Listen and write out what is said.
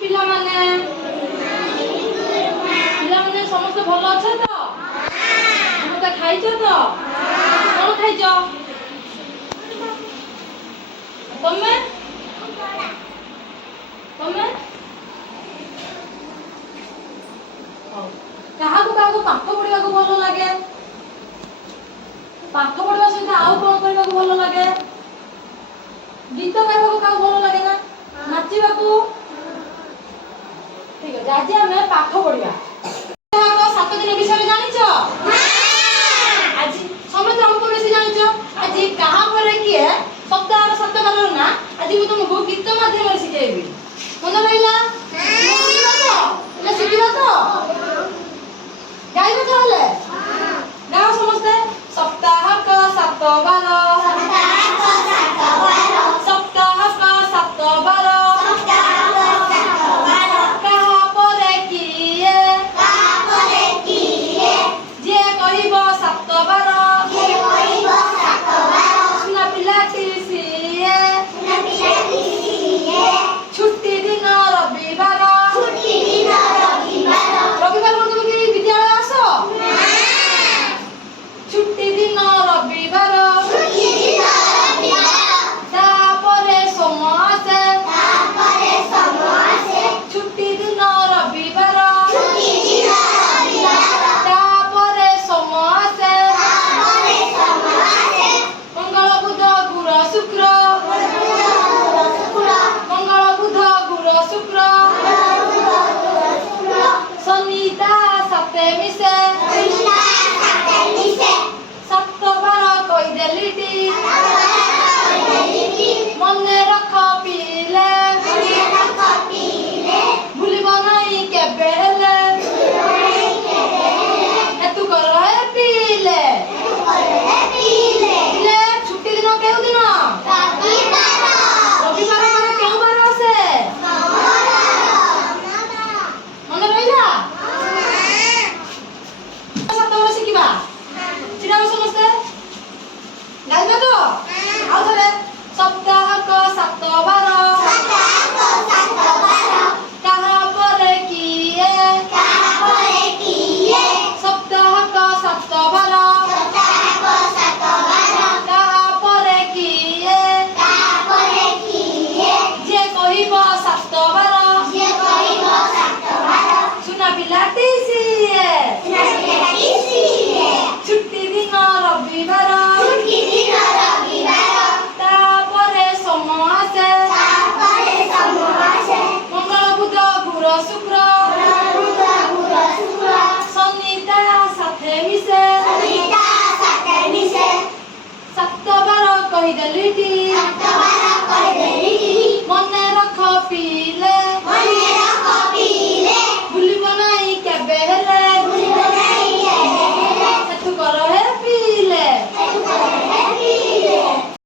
पिला माने समस्त भल अच्छा तो समस्त खाइछ तो कौन खाइछ तमे तमे कहा को पाठ पढ़ा को भल लगे पाठ पढ़ा सहित आउ कौन करबा को भल लगे गीत गाइबा को भल लगे ना नाचिबा को ठीक है आज हमें पाठ पढ़िया सात दिन विषय जानिछ आज समस्त हमको बेसी जानिछ आज कहा पर किए सप्ताह सात बार ना आज मैं तुमको गीत माध्यम से सिखाइबी मन रहिला शिखिबा तो गाइबा ताले गाओ समस्त सप्ताह का सात बार सप्ताह का सात बार कहा पर किए जे कहिब सात बार सुना पिलाटी सिए छुट्टी दिन रविवार रविवार मन तुम कि विद्यालय आस छुट्टी दिन रविवार तापरे सोमवार छुट्टी दिन रविवार तापरे सोमवार मंगल बुध गुर शुक्र मंगल बुध गुर शुक्र शनिता साते मिसे सात बार कही देली मने रख पीले भूलिब नहीं केबे हेले एतु कर है पीले पीले छुट्टी दिन केउ दिन रविवार माने केउ बार आसे मन रहिला सात बार शिखिबा चिड़ा समस्त गाइबा तो आउ थरे सप्ताह को सात बार कहा पर किए सप्ताह को सात बार कहा पर किए जे कहिब सात बार सुना पिलाटी सिए छुट्टी दिन रविवार तापरे सोमवार मंगल बुध गुर शुक्र शनिता साथे मिसे सात बार कही देली